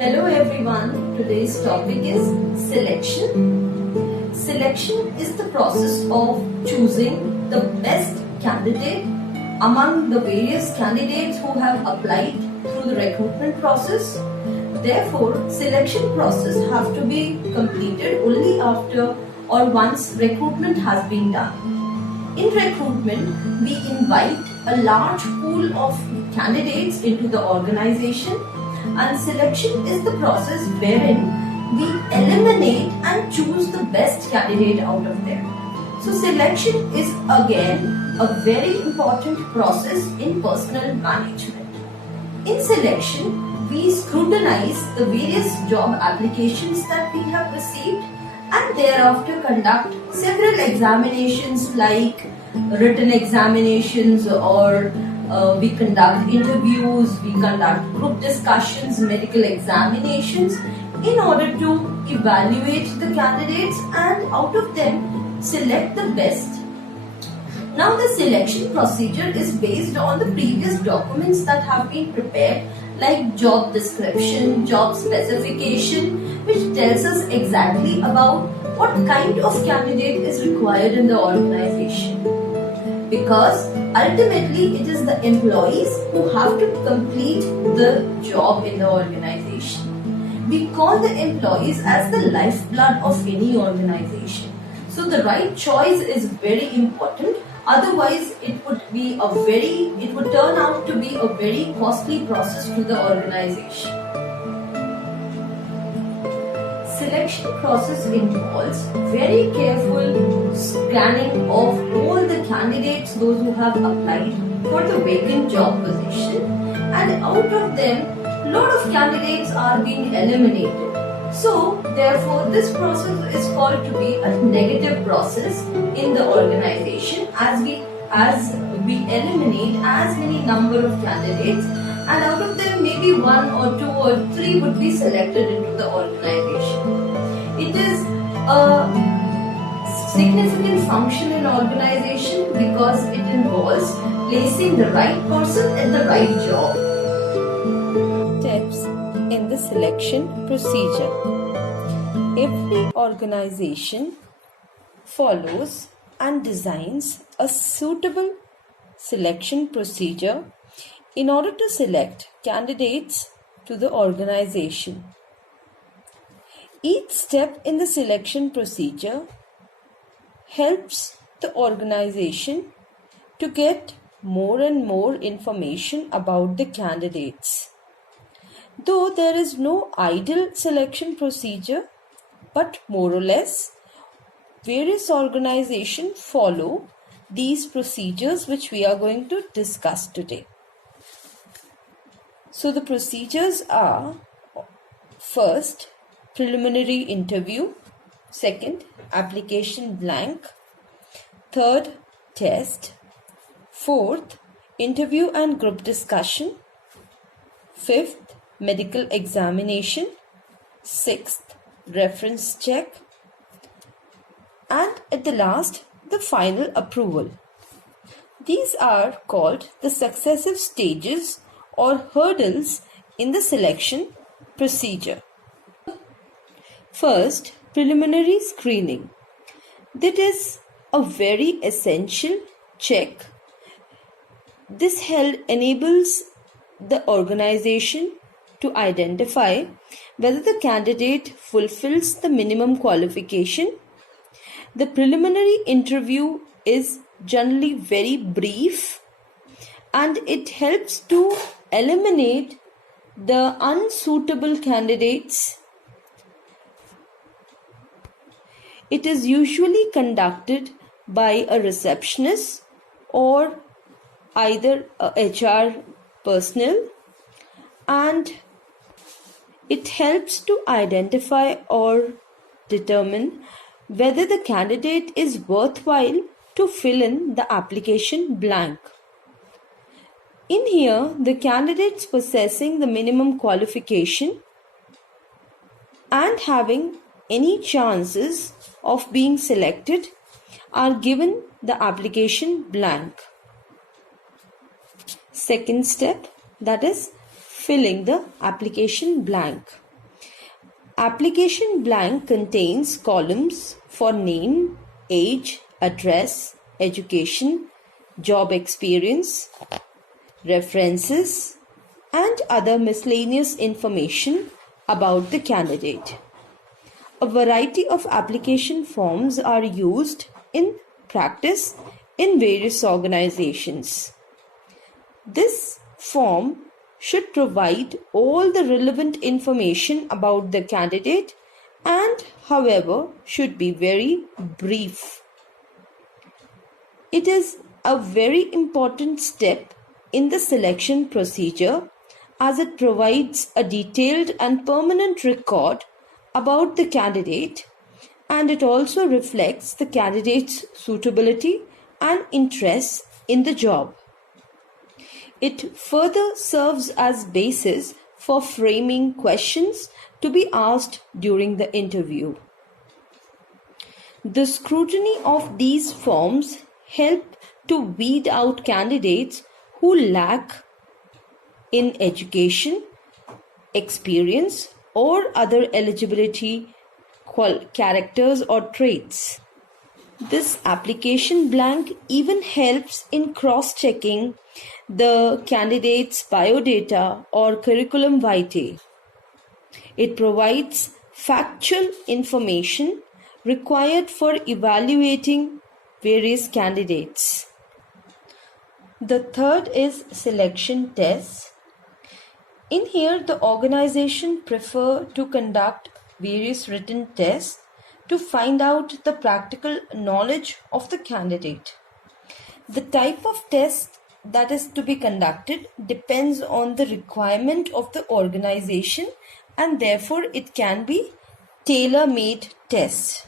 Hello everyone, today's topic is selection. Selection is the process of choosing the best candidate among the various candidates who have applied through the recruitment process. Therefore, selection process have to be completed only after or once recruitment has been done. In recruitment, we invite a large pool of candidates into the organization, and selection is the process wherein we eliminate and choose the best candidate out of them. So selection is again a very important process in personal management. In selection, we scrutinize the various job applications that we have received and thereafter conduct several examinations like written examinations, or we conduct interviews, we conduct group discussions, medical examinations in order to evaluate the candidates and out of them select the best. Now the selection procedure is based on the previous documents that have been prepared, like job description, job specification, which tells us exactly about what kind of candidate is required in the organization. Because ultimately it is the employees who have to complete the job in the organization. We call the employees as the lifeblood of any organization. So the right choice is very important. Otherwise, it would turn out to be a very costly process to the organization. Selection process involves very careful scanning of all the candidates, those who have applied for the vacant job position, and out of them, lot of candidates are being eliminated. So, therefore, this process is called to be a negative process in the organization as we eliminate as many number of candidates, and out of them maybe one or two or three would be selected into the organization. It is a significant function in organization because it involves placing the right person at the right job. Steps in the selection procedure. Every organization follows and designs a suitable selection procedure in order to select candidates to the organization. Each step in the selection procedure helps the organization to get more and more information about the candidates. Though there is no ideal selection procedure, but more or less, various organizations follow these procedures which we are going to discuss today. So the procedures are: first, preliminary interview; second, application blank; third, test; fourth, interview and group discussion; fifth, medical examination; sixth, reference check; and at the last, the final approval. These are called the successive stages or hurdles in the selection procedure. First, preliminary screening. That is a very essential check. This enables the organization to identify whether the candidate fulfills the minimum qualification. The preliminary interview is generally very brief and it helps to eliminate the unsuitable candidates. It is usually conducted by a receptionist or either a HR personnel, and it helps to identify or determine whether the candidate is worthwhile to fill in the application blank. In here, the candidates possessing the minimum qualification and having any chances of being selected are given the application blank. Second step, that is filling the application blank. Application blank contains columns for name, age, address, education, job experience, references, and other miscellaneous information about the candidate. A variety of application forms are used in practice in various organizations. This form should provide all the relevant information about the candidate and, however, should be very brief. It is a very important step in the selection procedure as it provides a detailed and permanent record about the candidate, and it also reflects the candidate's suitability and interest in the job. It further serves as basis for framing questions to be asked during the interview. The scrutiny of these forms help to weed out candidates who lack in education, experience, or other eligibility characters or traits. This application blank even helps in cross-checking the candidate's biodata or curriculum vitae. It provides factual information required for evaluating various candidates. The third is selection tests. In here, the organization prefer to conduct various written tests to find out the practical knowledge of the candidate. The type of test that is to be conducted depends on the requirement of the organization, and therefore it can be tailor-made tests.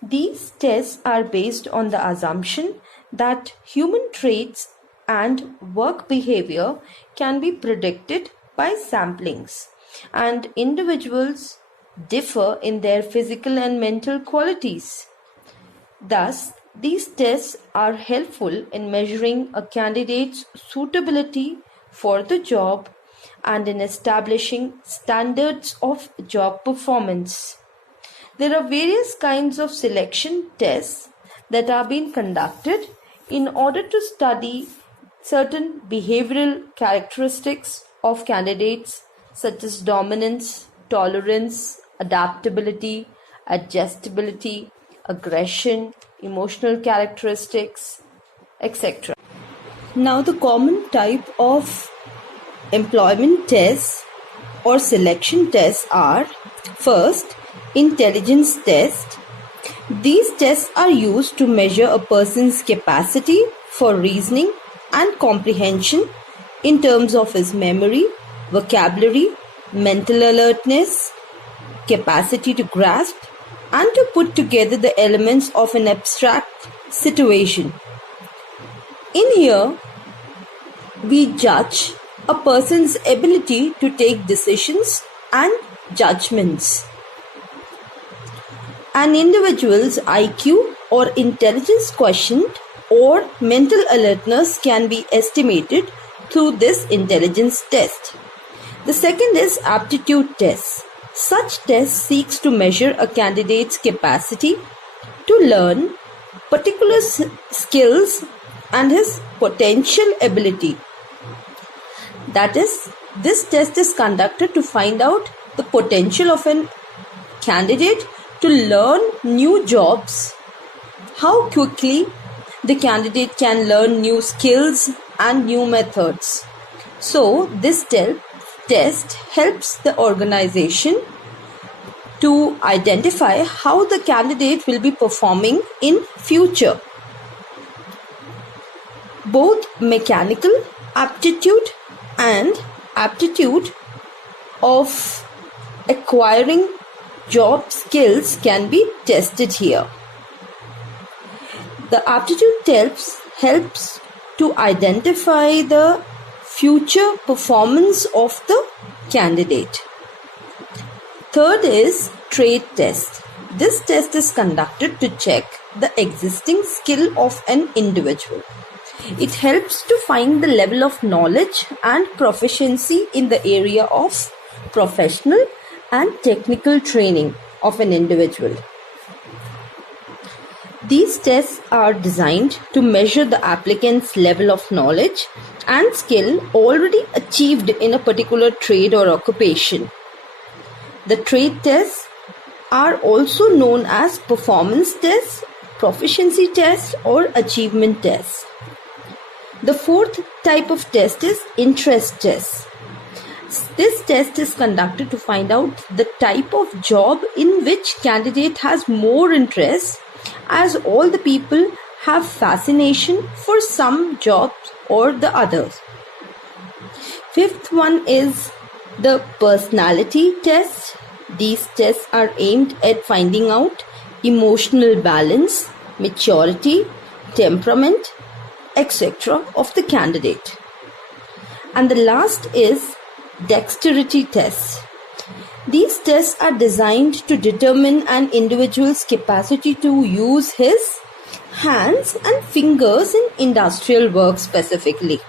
These tests are based on the assumption that human traits and work behavior can be predicted by samplings, and individuals differ in their physical and mental qualities. Thus, these tests are helpful in measuring a candidate's suitability for the job and in establishing standards of job performance. There are various kinds of selection tests that are being conducted in order to study certain behavioral characteristics of candidates such as dominance, tolerance, adaptability, adjustability, aggression, emotional characteristics, etc. Now, the common type of employment tests or selection tests are: first, intelligence test. These tests are used to measure a person's capacity for reasoning and comprehension in terms of his memory, vocabulary, mental alertness, capacity to grasp and to put together the elements of an abstract situation. In here, we judge a person's ability to take decisions and judgments. An individual's IQ or intelligence quotient or mental alertness can be estimated through this intelligence test. The second is aptitude test. Such test seeks to measure a candidate's capacity to learn particular skills and his potential ability. That is, this test is conducted to find out the potential of a candidate to learn new jobs, how quickly the candidate can learn new skills and new methods. So, this test helps the organization to identify how the candidate will be performing in future. Both mechanical aptitude and aptitude of acquiring job skills can be tested here. The aptitude test helps to identify the future performance of the candidate. Third is trait test. This test is conducted to check the existing skill of an individual. It helps to find the level of knowledge and proficiency in the area of professional and technical training of an individual. These tests are designed to measure the applicant's level of knowledge and skill already achieved in a particular trade or occupation. The trade tests are also known as performance tests, proficiency tests, or achievement tests. The fourth type of test is interest tests. This test is conducted to find out the type of job in which candidate has more interest, as all the people have fascination for some jobs or the others. Fifth one is the personality test. These tests are aimed at finding out emotional balance, maturity, temperament, etc. of the candidate. And the last is dexterity tests. These tests are designed to determine an individual's capacity to use his hands and fingers in industrial work specifically.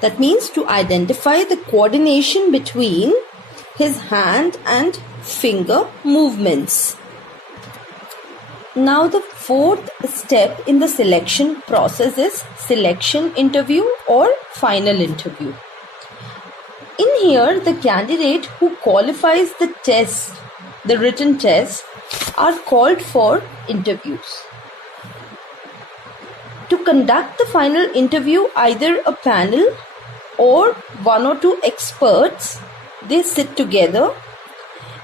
That means to identify the coordination between his hand and finger movements. Now the fourth step in the selection process is selection interview or final interview. In here, the candidate who qualifies the test, the written test, are called for interviews. To conduct the final interview, either a panel or one or two experts, they sit together,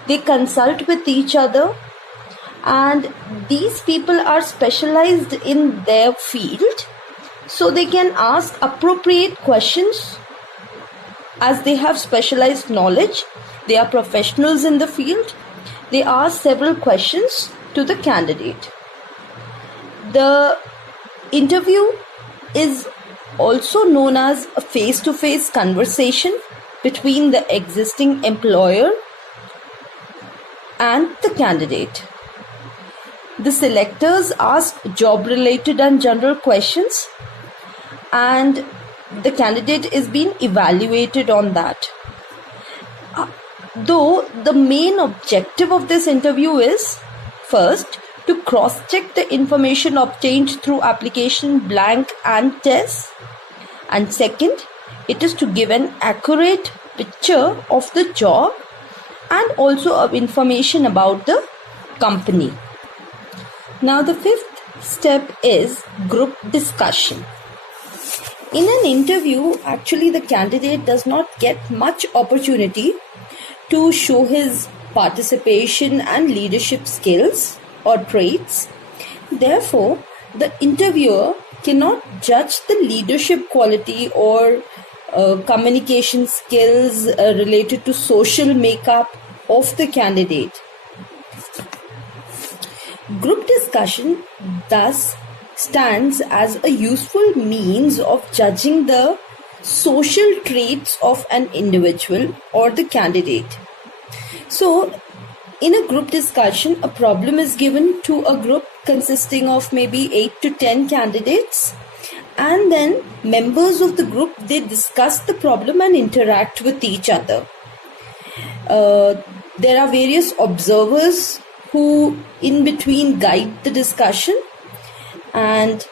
they consult with each other, and these people are specialized in their field, so they can ask appropriate questions. As they have specialized knowledge, they are professionals in the field, they ask several questions to the candidate. The interview is also known as a face-to-face conversation between the existing employer and the candidate. The selectors ask job-related and general questions, and the candidate is being evaluated on that. Though the main objective of this interview is first to cross-check the information obtained through application blank and tests, and second, it is to give an accurate picture of the job and also of information about the company. Now the fifth step is group discussion. In an interview, actually the candidate does not get much opportunity to show his participation and leadership skills or traits. Therefore, the interviewer cannot judge the leadership quality or communication skills related to social makeup of the candidate. Group discussion thus stands as a useful means of judging the social traits of an individual or the candidate. So, in a group discussion, a problem is given to a group consisting of maybe 8 to 10 candidates, and then members of the group, they discuss the problem and interact with each other. There are various observers who in between guide the discussion, and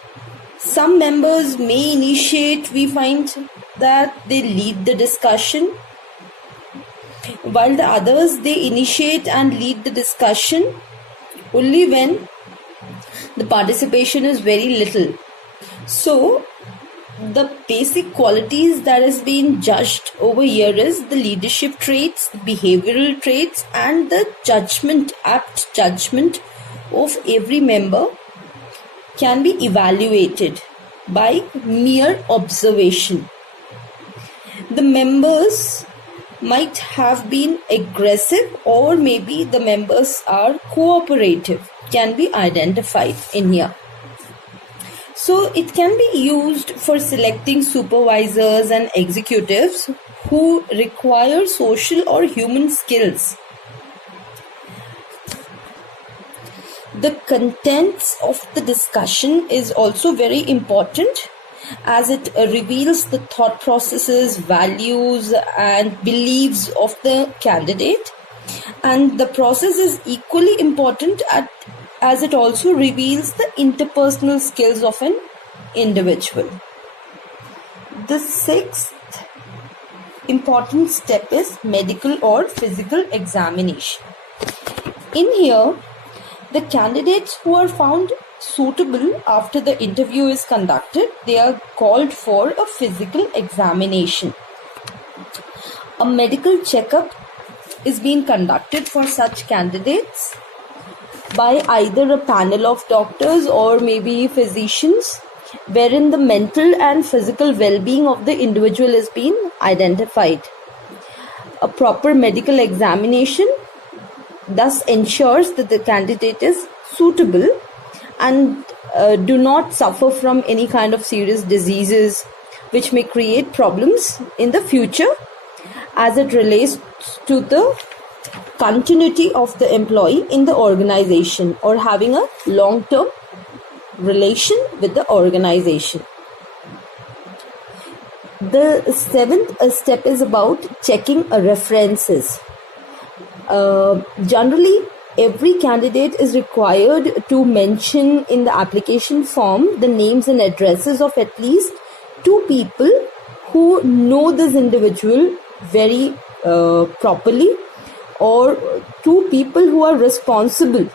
some members may initiate. We find that they lead the discussion, while the others, they initiate and lead the discussion only when the participation is very little. So the basic qualities that has been judged over here is the leadership traits, the behavioral traits, and the apt judgment of every member can be evaluated by mere observation. The members might have been aggressive, or maybe the members are cooperative, can be identified in here. So it can be used for selecting supervisors and executives who require social or human skills. The contents of the discussion is also very important, as it reveals the thought processes, values and beliefs of the candidate, And the process is equally important as it also reveals the interpersonal skills of an individual. The sixth important step is medical or physical examination. In here, the candidates who are found suitable after the interview is conducted, they are called for a physical examination. A medical checkup is being conducted for such candidates by either a panel of doctors or maybe physicians, wherein the mental and physical well-being of the individual is being identified. A proper medical examination thus ensures that the candidate is suitable and do not suffer from any kind of serious diseases which may create problems in the future as it relates to the continuity of the employee in the organization or having a long-term relation with the organization. The seventh step is about checking references. Generally, every candidate is required to mention in the application form the names and addresses of at least 2 people who know this individual very properly, or 2 people who are responsible,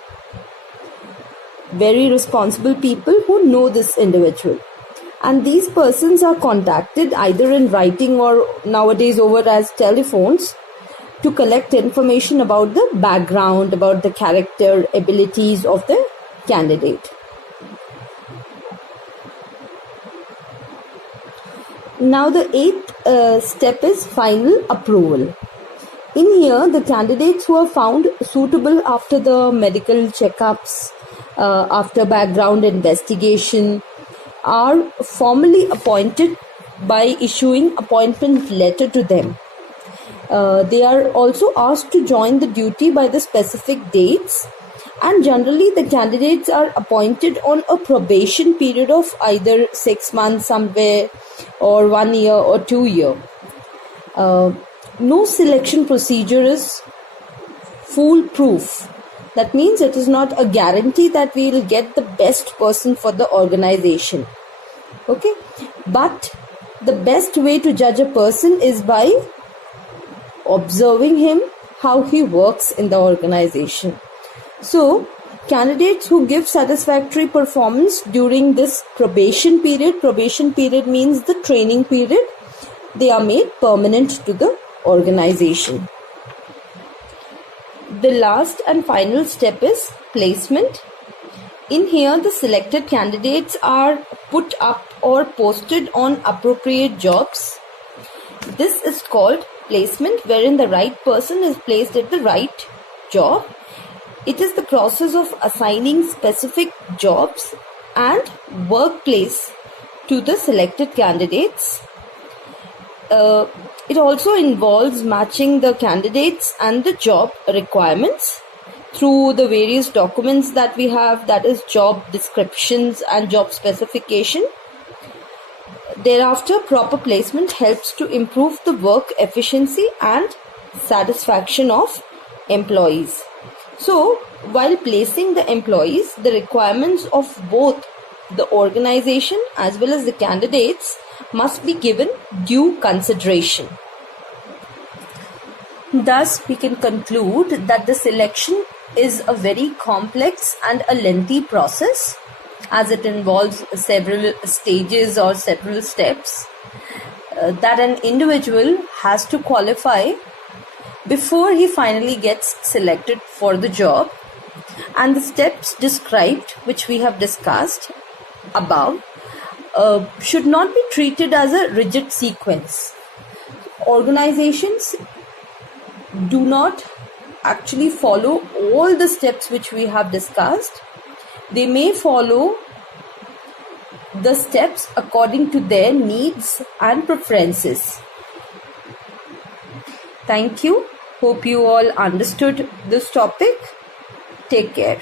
very responsible people who know this individual. And these persons are contacted either in writing or nowadays over as telephones to collect information about the background, about the character, abilities of the candidate. Now the 8th step is final approval. In here, the candidates who are found suitable after the medical checkups, after background investigation, are formally appointed by issuing appointment letter to them. They are also asked to join the duty by the specific dates, and generally the candidates are appointed on a probation period of either 6 months somewhere or 1 year or 2 years. No selection procedure is foolproof. That means it is not a guarantee that we will get the best person for the organization. Okay, but the best way to judge a person is by observing him, how he works in the organization. So, candidates who give satisfactory performance during this probation period means the training period, they are made permanent to the organization. The last and final step is placement. In here, the selected candidates are put up or posted on appropriate jobs. This is called placement, wherein the right person is placed at the right job. It is the process of assigning specific jobs and workplace to the selected candidates. It also involves matching the candidates and the job requirements through the various documents that we have, that is job descriptions and job specification. Thereafter, proper placement helps to improve the work efficiency and satisfaction of employees. So, while placing the employees, the requirements of both the organization as well as the candidates must be given due consideration. Thus, we can conclude that the selection is a very complex and a lengthy process, as it involves several stages or several steps that an individual has to qualify before he finally gets selected for the job. And the steps described, which we have discussed above, should not be treated as a rigid sequence. Organizations do not actually follow all the steps which we have discussed. They may follow the steps according to their needs and preferences. Thank you. Hope you all understood this topic. Take care.